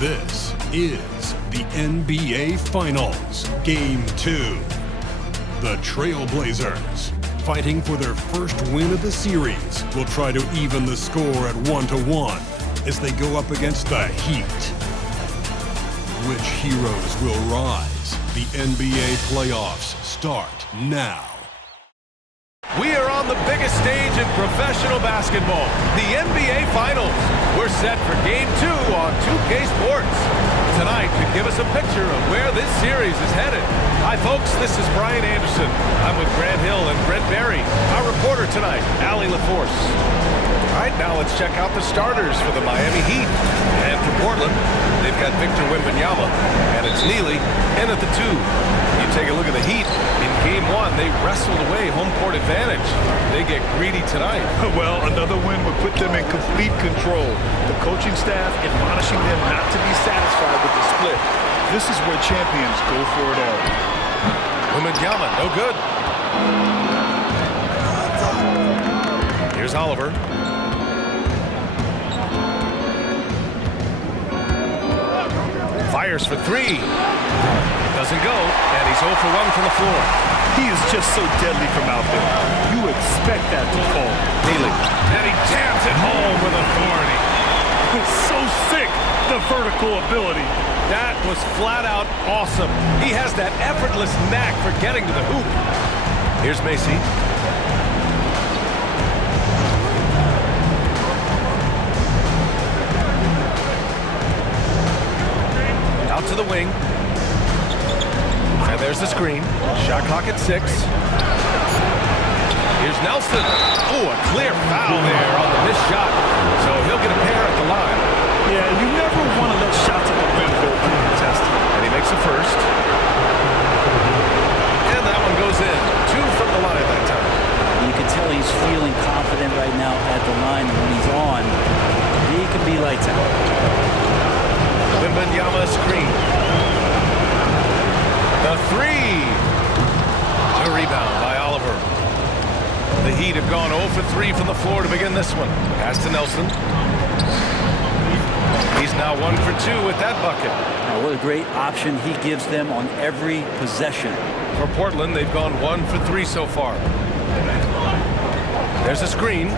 This is the NBA Finals, Game 2. The Trailblazers, fighting for their first win of the series, will try to even the score at 1-1 as they go up against the Heat. Which heroes will rise? The NBA playoffs start now. We are on the biggest stage in professional basketball, the NBA Finals. We're set for Game 2 on 2K Sports. Tonight could give us a picture of where this series is headed. Hi, folks. This is Brian Anderson. I'm with Grant Hill and Brent Barry. Our reporter tonight, Allie LaForce. All right, now let's check out the starters for the Miami Heat. And for Portland, they've got Victor Wembanyama, and it's Neely in at the 2. You take a look at the Heat. In Game 1, they wrestled away home court advantage. They get greedy tonight. Well, another win would put them in complete control. The coaching staff admonishing them not to be satisfied with the split. This is where champions go for it all. Wembanyama, no good. Here's Oliver. Fires for 3. Doesn't go, and he's 0 for 1 from the floor. He is just so deadly from out there. You expect that to fall. Neely, and he jams it home with authority. It's so sick, the vertical ability. That was flat out awesome. He has that effortless knack for getting to the hoop. Here's Macy. Out to the wing. And there's the screen. Shot clock at 6. Here's Nelson. Oh, a clear foul there on the missed shot. So he'll get a pair at the line. Yeah, you never want to let shots at the rim go uncontested. And he makes the first. And that one goes in. 2 from the line that time. You can tell he's feeling confident right now at the line. And when he's on, he can be lights out. Wembanyama screen. The 3. A rebound by Oliver. The Heat have gone 0 for 3 from the floor to begin this one. Pass to Nelson. He's now 1 for 2 with that bucket. Now, what a great option he gives them on every possession. For Portland, they've gone 1 for 3 so far. There's a screen.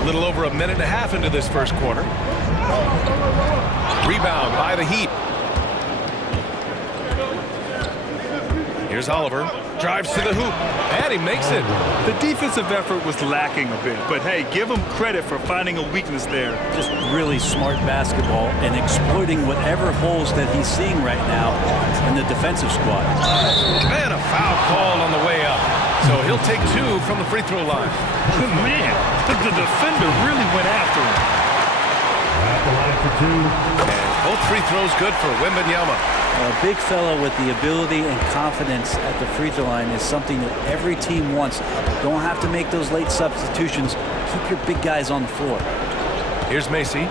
A little over a minute and a half into this first quarter. Rebound by the Heat. Here's Oliver. Drives to the hoop. And he makes it. The defensive effort was lacking a bit, but hey, give him credit for finding a weakness there. Just really smart basketball and exploiting whatever holes that he's seeing right now in the defensive squad. And a foul called on the way up. So he'll take 2 from the free throw line. Man, the defender really went after him. At the line for 2. And both free throws good for Wembanyama. A big fella with the ability and confidence at the free throw line is something that every team wants. Don't have to make those late substitutions. Keep your big guys on the floor. Here's Macy.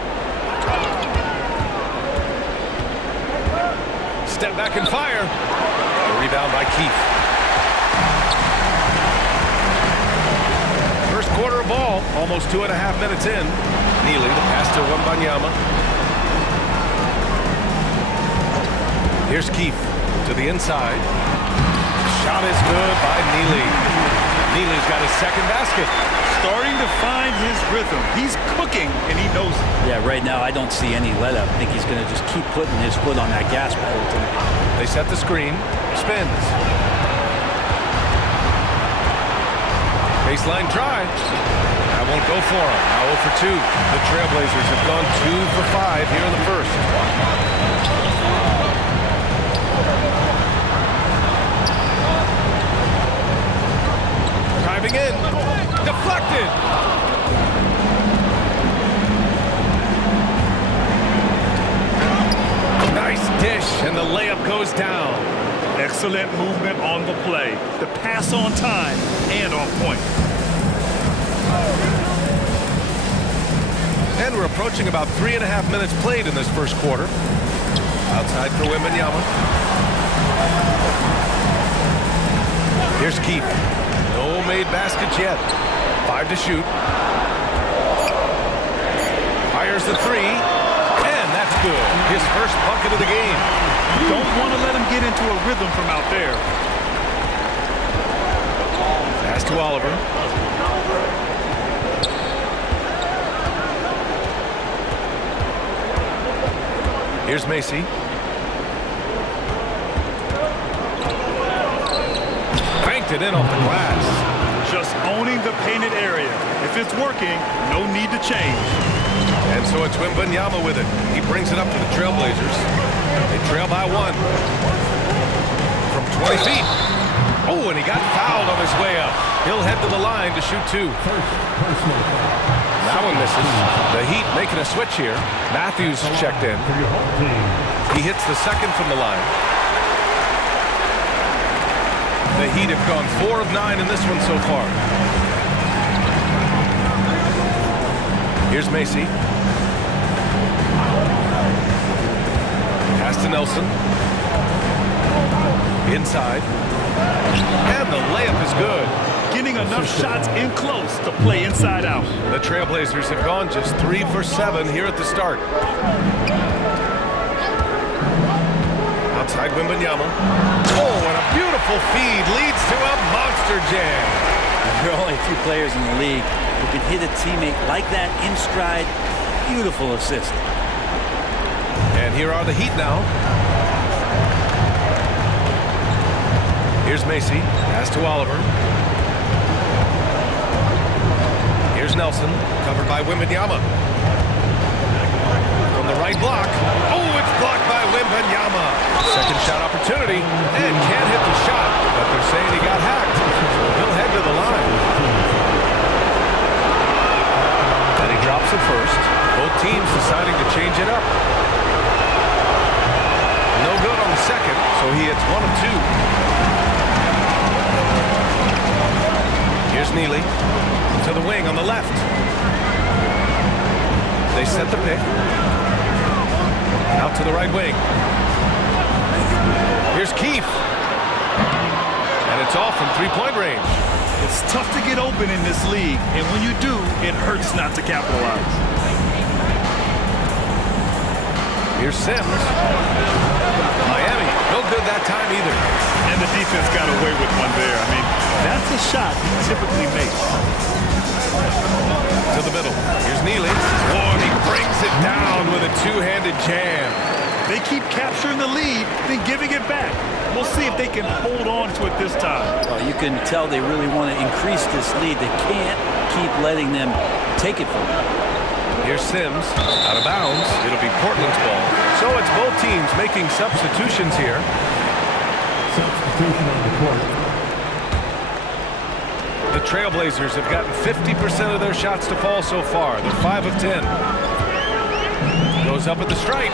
Step back and fire. A rebound by Keith. First quarter of ball, almost 2.5 minutes in. Neely, the pass to Wembanyama. Here's Keith to the inside. Shot is good by Neely. Neely's got his second basket. Starting to find his rhythm. He's cooking, and he knows it. Yeah, right now I don't see any let up. I think he's going to just keep putting his foot on that gas pedal tonight. They set the screen. Spins. Baseline try. That won't go for him. Now 0 for 2. The Trailblazers have gone 2 for 5 here in the first. Driving in. Deflected. Nice dish, and the layup goes down. Excellent movement on the play. The pass on time and on point. And we're approaching about 3.5 minutes played in this first quarter. Outside for Wembanyama. Here's Keith. No made baskets yet. 5 to shoot. There's the three, and that's good. His first bucket of the game. Don't want to let him get into a rhythm from out there. Pass to Oliver. Here's Macy. Banked it in off the glass. Just owning the painted area. If it's working, no need to change. And so it's Wembanyama with it. He brings it up to the Trailblazers. They trail by one. From 20 feet. Oh, and he got fouled on his way up. He'll head to the line to shoot two. That one misses. The Heat making a switch here. Matthews checked in. He hits the second from the line. The Heat have gone 4 of 9 in this one so far. Here's Macy. Pass to Nelson. Inside. And the layup is good. Getting enough shots in close to play inside out. The Trailblazers have gone just 3 for 7 here at the start. Outside Wembanyama. Oh, and a beautiful feed leads to a monster jam. There are only a few players in the league who can hit a teammate like that in stride. Beautiful assist. And here are the Heat now. Here's Macy. Pass to Oliver. Here's Nelson. Covered by Wembanyama. From the right block. Oh, it's blocked by Wembanyama. Second shot opportunity. And can't hit the shot. But they're saying he got hacked. So he'll head to the line. And he drops it first. Both teams deciding to change it up. No good on the second. So he hits 1 of 2. Here's Neely to the wing on the left. They set the pick. Out to the right wing. Here's Keefe. And it's off from three-point range. It's tough to get open in this league, and when you do, it hurts not to capitalize. Here's Sims. Miami, no good that time either. And the defense got away with one there. I mean, that's a shot he typically makes. To the middle. Here's Neely. Oh, and he brings it down with a two-handed jam. They keep capturing the lead, then giving it back. We'll see if they can hold on to it this time. Well, you can tell they really want to increase this lead. They can't keep letting them take it from them. Here's Sims, out of bounds. It'll be Portland's ball. So it's both teams making substitutions here. Substitution on the court. The Trailblazers have gotten 50% of their shots to fall so far. They're 5 of 10. Goes up at the stripe.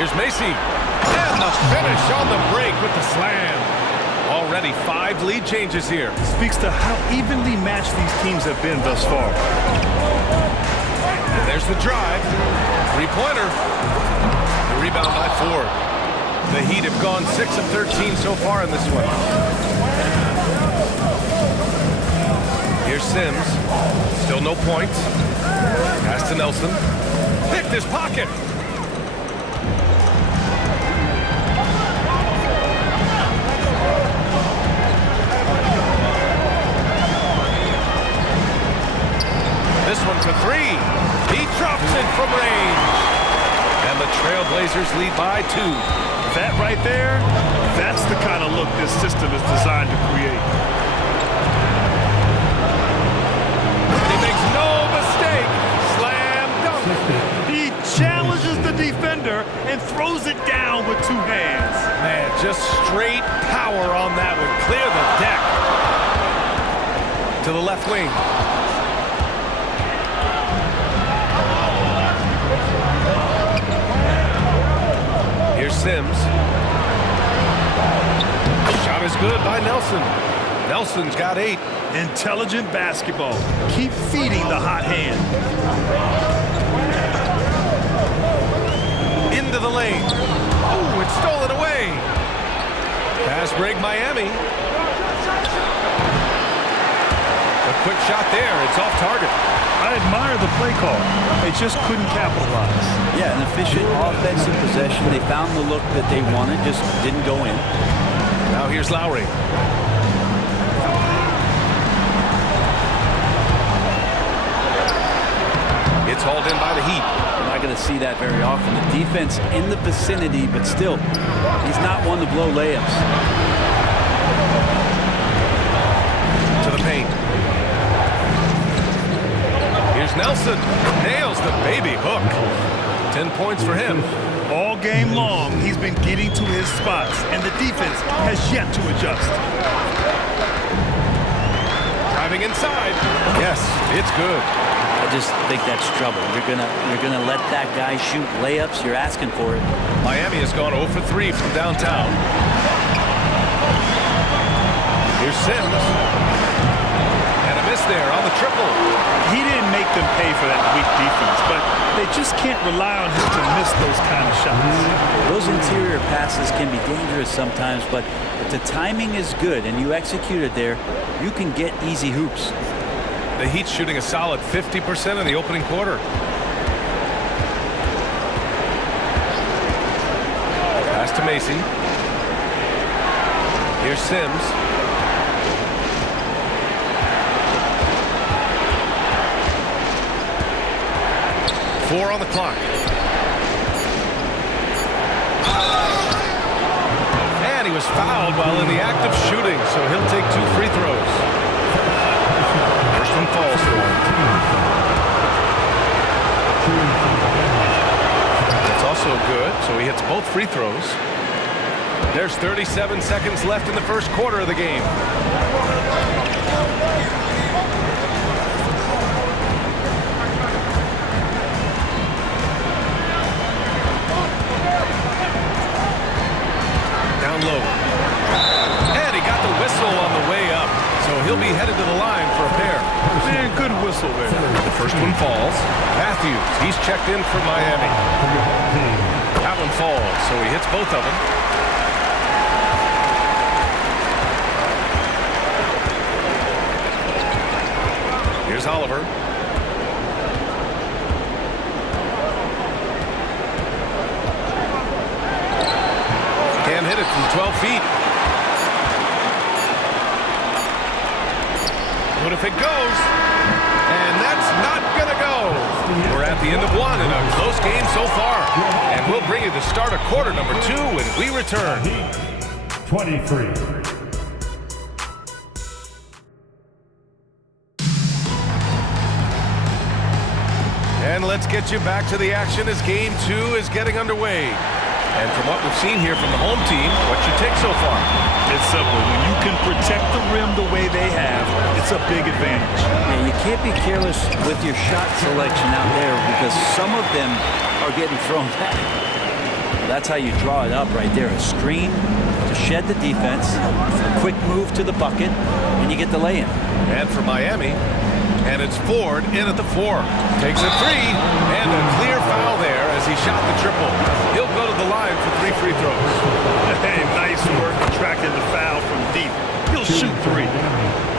Here's Macy. And the finish on the break with the slam. Already 5 lead changes here. Speaks to how evenly matched these teams have been thus far. And there's the drive. Three-pointer. The rebound by Ford. The Heat have gone 6 of 13 so far in this one. Here's Sims. Still no points. Pass to Nelson. Picked his pocket. This one for 3. He drops it from range. And the Trailblazers lead by 2. That right there, that's the kind of look this system is designed to create. And he makes no mistake. Slam dunk. He challenges the defender and throws it down with 2 hands. Man, just straight power on that one. Clear the deck. To the left wing. Here's Sims. Shot is good by Nelson. Nelson's got 8. Intelligent basketball. Keep feeding the hot hand. Into the lane. Oh, it's stolen away. Fast break Miami. The quick shot there. It's off target. I admire the play call. They just couldn't capitalize. Yeah, an efficient offensive possession. They found the look that they wanted, just didn't go in. Now here's Lowry. It's hauled in by the Heat. We're not going to see that very often. The defense in the vicinity, but still, he's not one to blow layups. To the paint. Here's Nelson. Nails the baby hook. 10 points for him. All game long, he's been getting to his spots, and the defense has yet to adjust. Driving inside. Yes, it's good. I just think that's trouble. You're gonna let that guy shoot layups. You're asking for it. Miami has gone 0 for 3 from downtown. Here's Sims. And a miss there on the triple. He didn't make them pay for that weak defense, but they just can't rely on him to miss those kind of shots. Those interior passes can be dangerous sometimes, but if the timing is good and you execute it there, you can get easy hoops. The Heat shooting a solid 50% in the opening quarter. Pass to Macy. Here's Sims. Four on the clock. And he was fouled while in the act of shooting, so he'll take 2 free throws. First one falls for him. That's also good, so he hits both free throws. There's 37 seconds left in the first quarter of the game. Down low. And he got the whistle on the way up. So he'll be headed to the line for a pair. Man, good whistle there. The first one falls. Matthews, he's checked in for Miami. That one falls, so he hits both of them. Here's Oliver. Can't hit it from 12 feet. What if it goes? And that's not going to go. We're at the end of one in a close game so far. And we'll bring you the start of quarter number 2 when we return. 23. And let's get you back to the action as game 2 is getting underway. And from what we've seen here from the home team, what's your take so far? It's simple. When you can protect the rim the way they have, it's a big advantage. Yeah, you can't be careless with your shot selection out there because some of them are getting thrown back. Well, that's how you draw it up right there. A screen to shed the defense, a quick move to the bucket, and you get the lay-in. And for Miami, and it's Ford in at the 4. Takes a 3, and a clear foul there as he shot the triple. He'll go to the line for 3 free throws. Hey, nice work attracting the foul from deep. He'll shoot 3.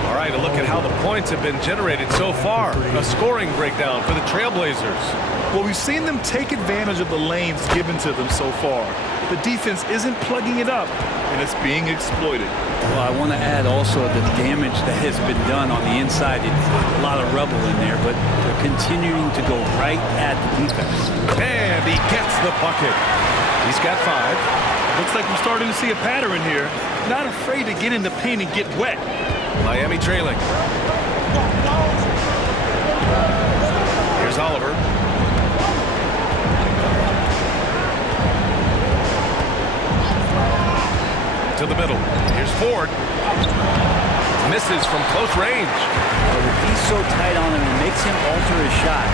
All right, a look at how the points have been generated so far. A scoring breakdown for the Trailblazers. Well, we've seen them take advantage of the lanes given to them so far. The defense isn't plugging it up, and it's being exploited. Well, I want to add also the damage that has been done on the inside. It's a lot of rubble in there, but they're continuing to go right at the defense. And he gets the bucket. He's got 5. Looks like we're starting to see a pattern here. Not afraid to get in the paint and get wet. Miami trailing. Here's Oliver. To the middle. Here's Ford. Misses from close range. But he's so tight on him, it makes him alter his shot.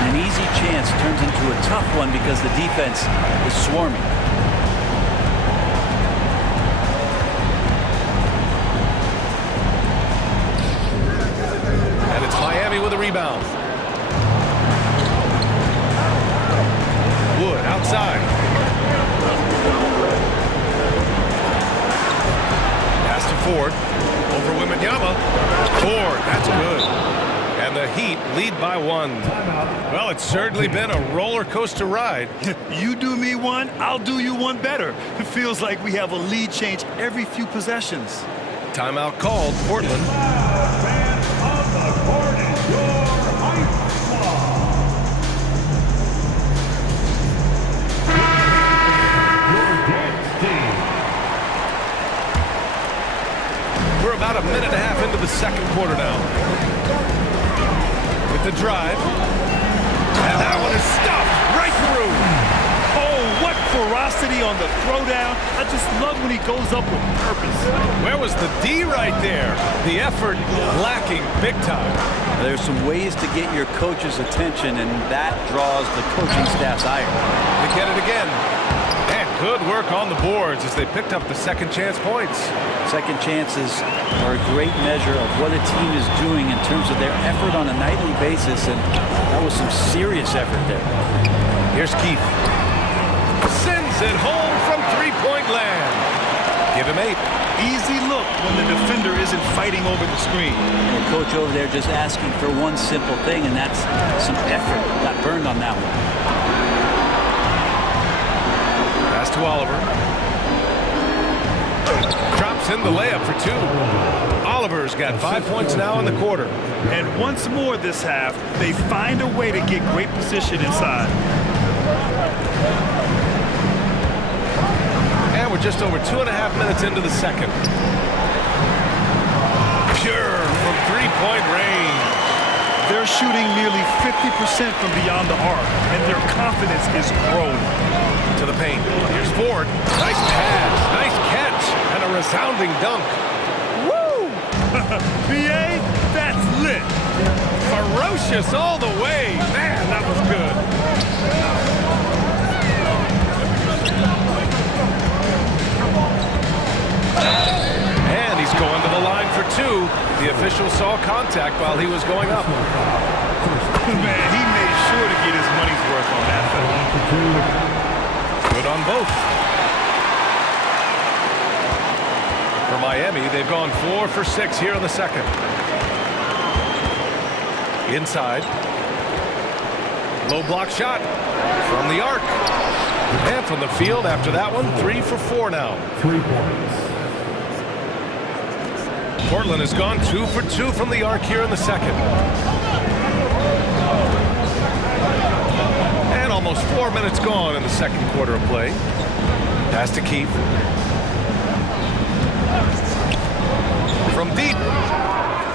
And an easy chance turns into a tough one because the defense is swarming. And it's Miami with a rebound. Wood outside. Pass to Ford. Over Wembanyama. Ford, that's good. And the Heat lead by 1. Well, it's certainly been a roller coaster ride. You do me one, I'll do you one better. It feels like we have a lead change every few possessions. Timeout called, Portland. Fans on the court is your hype squad. Your dance team. We're about a minute and a half into the second quarter now. With the drive. And that one is stuffed right through. Oh, what ferocity on the throwdown. I just love when he goes up with purpose. Where was the D right there? The effort lacking big time. There's some ways to get your coach's attention, and that draws the coaching staff's ire. They get it again. And good work on the boards as they picked up the second chance points. Second chances are a great measure of what a team is doing in terms of their effort on a nightly basis, and that was some serious effort there. Here's Keith. Sends it home from three-point land. Give him 8. Easy look when the defender isn't fighting over the screen. And the coach over there just asking for one simple thing, and that's some effort. Got burned on that one. Pass to Oliver. Drops in the layup for 2. Oliver's got 5 points now in the quarter. And once more this half, they find a way to get great position inside. And we're just over 2.5 minutes into the second. Pure from three-point range. They're shooting nearly 50% from beyond the arc, and their confidence is growing. To the paint. Here's Ford. Nice pass. Nice catch. And a resounding dunk. Woo! BA, that's lit. Ferocious all the way. Man, that was good. And he's going to the line for 2. The official saw contact while he was going up. Man, he made sure to get his money's worth on that film. Good on both. For Miami, they've gone 4 for 6 here in the second. Inside. Low block shot from the arc. And from the field after that one, 3 for 4 now. 3 points. Portland has gone 2 for 2 from the arc here in the second. And almost 4 minutes gone in the second quarter of play. Pass to Keith. From deep.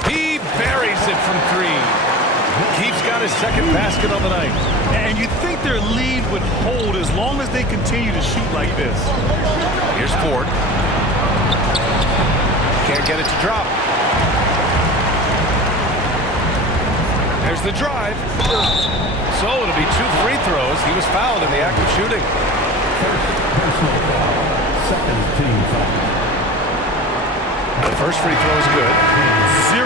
He buries it from 3. Keith's got his second basket on the night. And you think their lead would hold as long as they continue to shoot like this. Here's Ford. Can't get it to drop. There's the drive. So it'll be 2 free throws. He was fouled in the act of shooting. Personal foul. Second team foul. The first free throw is good. 0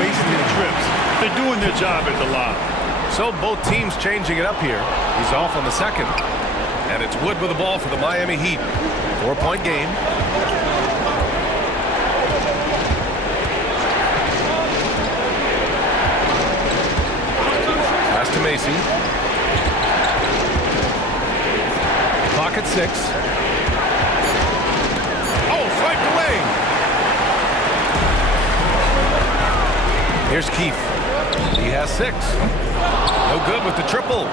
wasted trips. They're doing their job at the line. So both teams changing it up here. He's off on the second. And it's Wood with the ball for the Miami Heat. 4-point game. Pass to Macy. Clock at 6. Oh, swiped away. Here's Keith. He has 6. No good with the triple.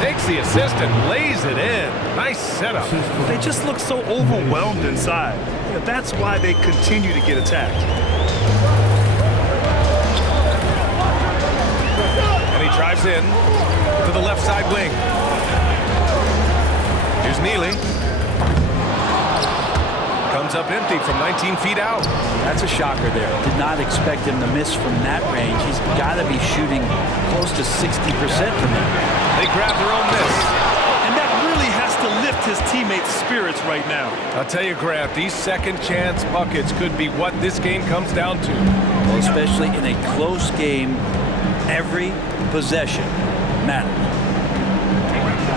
Takes the assist and lays it in. Nice setup. They just look so overwhelmed inside. That's why they continue to get attacked. And he drives in to the left side wing. Here's Neely. Comes up empty from 19 feet out. That's a shocker there. Did not expect him to miss from that range. He's got to be shooting close to 60% from there. They grab their own miss. And that really has to lift his teammates' spirits right now. I'll tell you, Grant, these second chance buckets could be what this game comes down to. Well, especially in a close game, every possession matters.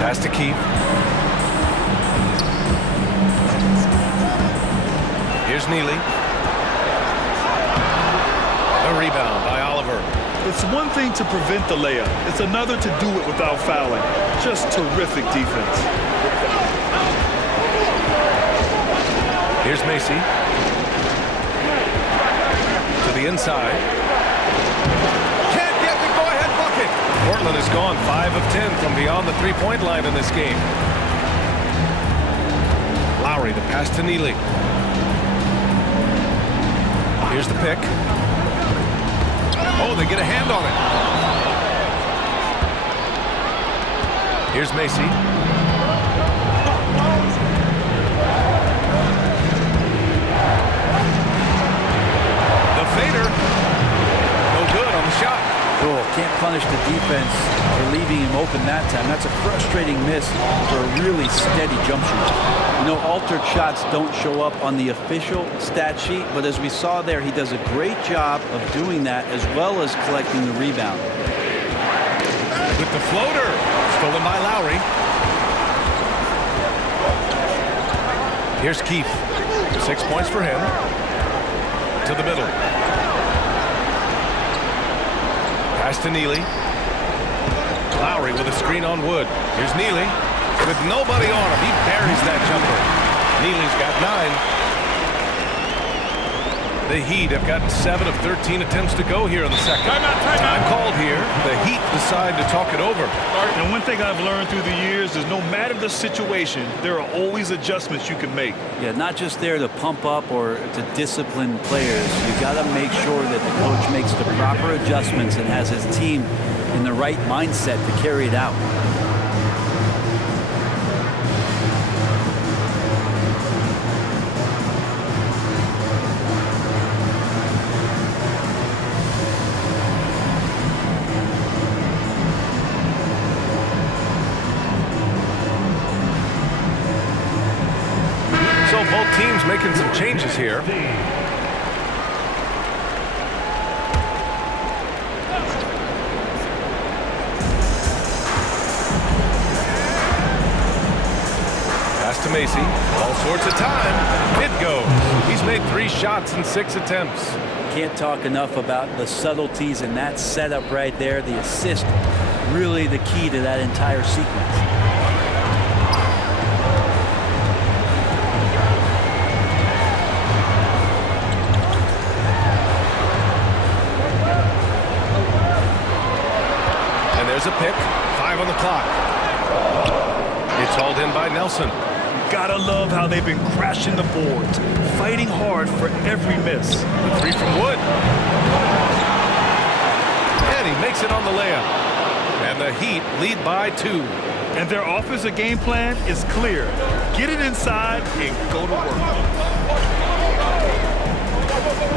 Pass to Keith. Here's Neely. The rebound by Oliver. It's one thing to prevent the layup. It's another to do it without fouling. Just terrific defense. Here's Macy. To the inside. Can't get the go-ahead bucket. Portland has gone 5 of 10 from beyond the three-point line in this game. Lowry, the pass to Neely. Here's the pick. Oh, they get a hand on it. Here's Macy. The fader. No good on the shot. Oh, can't punish the defense for leaving him open that time. That's a frustrating miss for a really steady jump shooter. You know, altered shots don't show up on the official stat sheet, but as we saw there, he does a great job of doing that as well as collecting the rebound. With the floater, stolen by Lowry. Here's Keefe. 6 points for him. To the middle. Pass to Neely. Lowry with a screen on Wood. Here's Neely. With nobody on him, he buries that jumper. Neely's got 9. The Heat have gotten 7 of 13 attempts to go here in the second. Time called here. The Heat decide to talk it over. And one thing I've learned through the years is no matter the situation, there are always adjustments you can make. Yeah, not just there to pump up or to discipline players. You got to make sure that the coach makes the proper adjustments and has his team in the right mindset to carry it out. So both teams making some changes here. Pass to Macy. All sorts of time. It goes. He's made 3 shots in 6 attempts. Can't talk enough about the subtleties in that setup right there. The assist, really the key to that entire sequence. And there's a pick. 5 on the clock. It's hauled in by Nelson. Gotta love how they've been crashing the boards, fighting hard for every miss. The 3 from Wood. And he makes it on the layup. And the Heat lead by 2. And their offensive game plan is clear. Get it inside and go to work.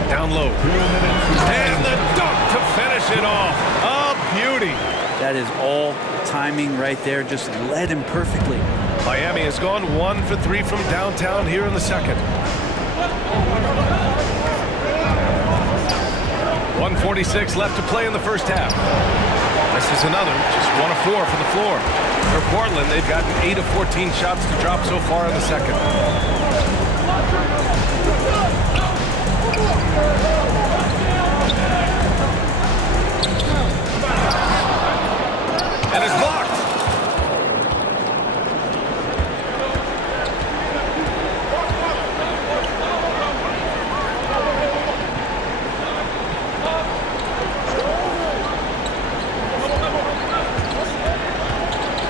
Down low. And the dunk to finish it off. A beauty. That is all timing right there. Just led him perfectly. Miami has gone 1 for 3 from downtown here in the second. 1:46 left to play in the first half. This is another, just 1 of 4 from the floor. For Portland, they've gotten 8 of 14 shots to drop so far in the second. And it's blocked.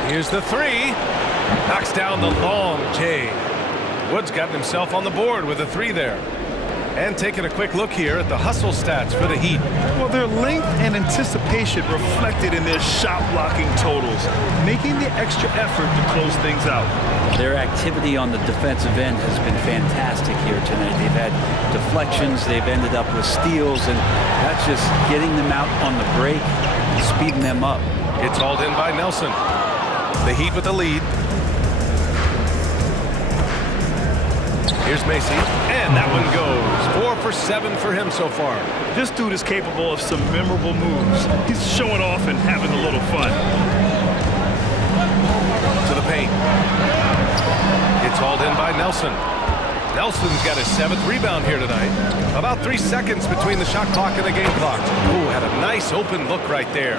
Here's the 3. Knocks down the long J. Wood's got himself on the board with a 3 there. And taking a quick look here at the hustle stats for the Heat. Well, their length and anticipation reflected in their shot blocking totals, making the extra effort to close things out. Their activity on the defensive end has been fantastic here tonight. They've had deflections, they've ended up with steals, and that's just getting them out on the break and speeding them up. It's hauled in by Nelson. The Heat with the lead. Here's Macy, and that one goes. 4 for 7 for him so far. This dude is capable of some memorable moves. He's showing off and having a little fun. To the paint. It's hauled in by Nelson. Nelson's got his 7th rebound here tonight. About 3 seconds between the shot clock and the game clock. Ooh, had a nice open look right there.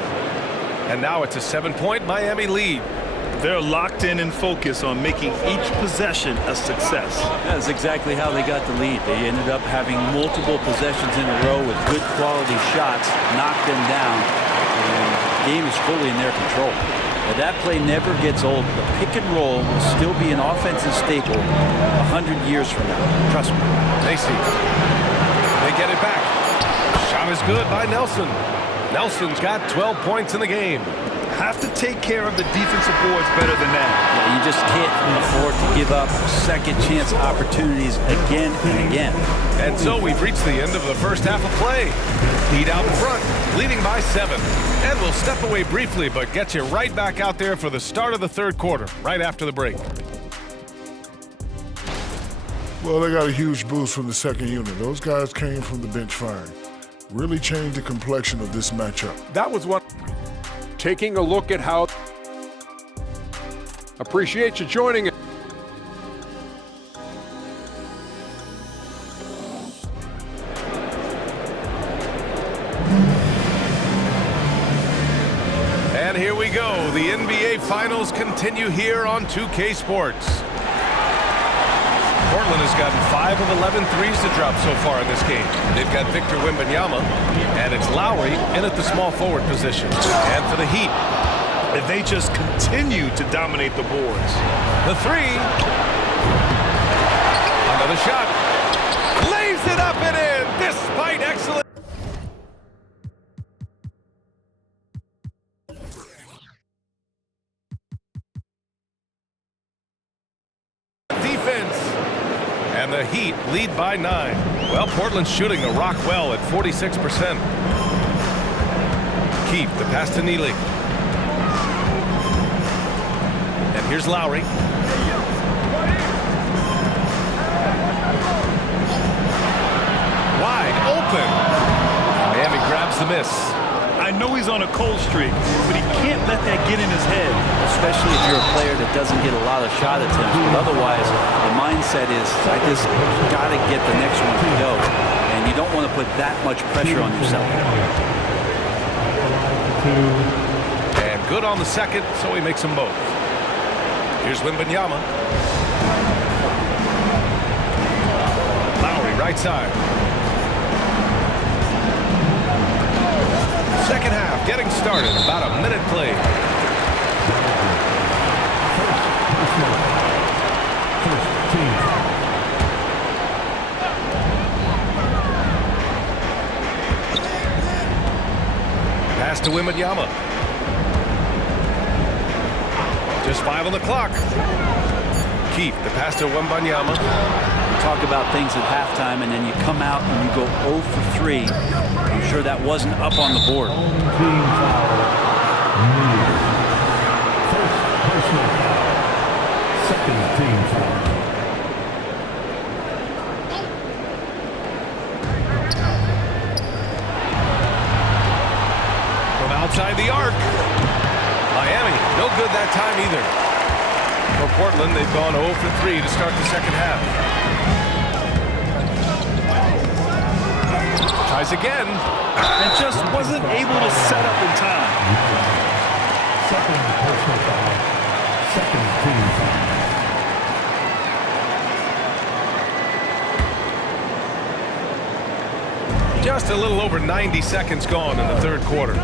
And now it's a 7-point Miami lead. They're locked in and focused on making each possession a success. That's exactly how they got the lead. They ended up having multiple possessions in a row with good quality shots, knocked them down, and the game is fully in their control. But that play never gets old. The pick and roll will still be an offensive staple 100 years from now. Trust me. They see. They get it back. Shot is good by Nelson. Nelson's got 12 points in the game. Have to take care of the defensive boards better than that. Yeah, you just can't afford to give up second chance opportunities again and again. And so we've reached the end of the first half of play. Heat out in front, leading by 7. And we'll step away briefly, but get you right back out there for the start of the third quarter, right after the break. Well, they got a huge boost from the second unit. Those guys came from the bench firing. Really changed the complexion of this matchup. That was what... Taking a look at how... Appreciate you joining us. And here we go. The NBA Finals continue here on 2K Sports. Portland has gotten 5 of 11 threes to drop so far in this game. They've got Victor Wembanyama, and it's Lowry in at the small forward position. And for the Heat, And they just continue to dominate the boards. the 3. Another shot. Lays it up and in, despite excellent defense. And the Heat lead by 9. Well, Portland's shooting the rock well at 46%. Keith, the pass to Neely. And here's Lowry. Wide open. Miami grabs the miss. I know he's on a cold streak, but he can't let that get in his head. Especially if you're a player that doesn't get a lot of shot attempts. But otherwise, the mindset is, I just got to get the next one to go. And you don't want to put that much pressure on yourself. And good on the second, so he makes them both. Here's Wembanyama. Lowry, right side. Second half getting started. About a minute played. Pass to Wembanyama. Just 5 on the clock. Keith, the pass to Wembanyama. Talk about things at halftime, and then you come out and you go 0 for 3. I'm sure that wasn't up on the board. Team foul. First personal foul. Second team foul. From outside the arc. Miami, no good that time either. For Portland, they've gone 0 for 3 to start the second half. Tries again. And just wasn't able to set up in time. Second personal foul. Second team foul. Just a little over 90 seconds gone in the third quarter.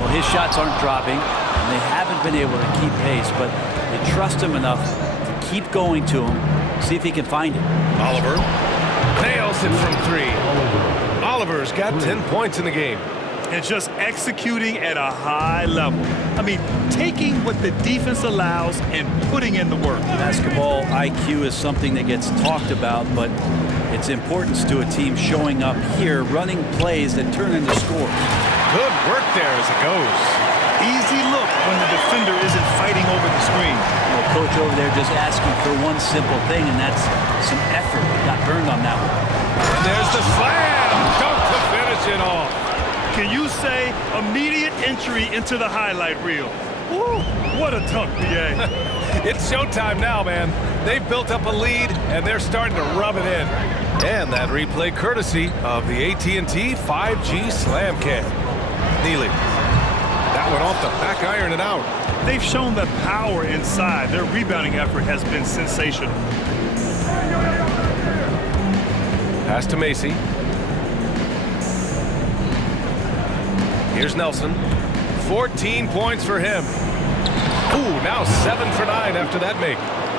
Well, his shots aren't dropping, and they haven't been able to keep pace, but they trust him enough to keep going to him, see if he can find it. Oliver nails it from 3. Oliver's got 10 points in the game. And just executing at a high level. I mean, taking what the defense allows and putting in the work. Basketball IQ is something that gets talked about, but its importance to a team showing up here, running plays that turn into scores. Good work there as it goes. Easy look when the defender isn't fighting over the screen. The coach over there just asking for one simple thing, and that's some effort. Got burned on that one. And there's the slam. Dunk to finish it off. Can you say immediate entry into the highlight reel? Woo, what a dunk, B.A. It's showtime now, man. They've built up a lead, and they're starting to rub it in. And that replay courtesy of the AT&T 5G Slam Cam. Neely. That one off the back iron and out. They've shown the power inside. Their rebounding effort has been sensational. Pass to Macy. Here's Nelson. 14 points for him. Ooh, now 7 for 9 after that make.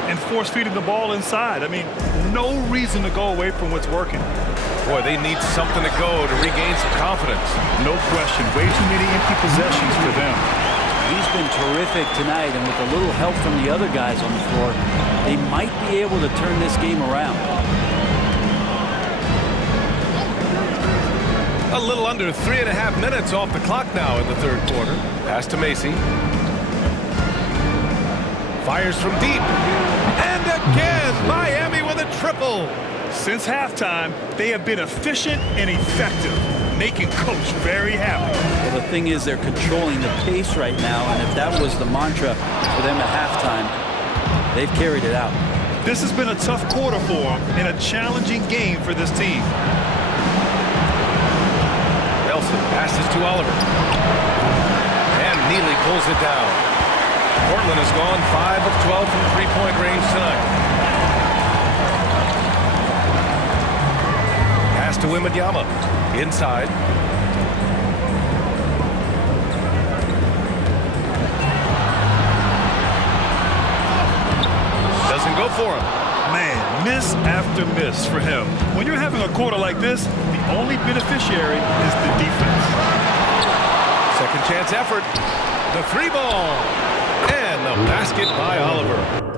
And force feeding the ball inside. I mean, no reason to go away from what's working. Boy, they need something to go to regain some confidence. No question. Way too many empty possessions for them. He's been terrific tonight, and with a little help from the other guys on the floor, they might be able to turn this game around. A little under 3.5 minutes off the clock now in the third quarter. Pass to Macy. Fires from deep. And again, Miami with a triple. Since halftime, they have been efficient and effective, making Coach very happy. Well, the thing is, they're controlling the pace right now, and if that was the mantra for them at halftime, they've carried it out. This has been a tough quarter for them and a challenging game for this team. Nelson passes to Oliver. And Neely pulls it down. Portland has gone 5 of 12 from three-point range tonight. Pass to Wembanyama. Inside. Doesn't go for him. Man, miss after miss for him. When you're having a quarter like this, the only beneficiary is the defense. Second chance effort. The three ball. And the basket by Oliver.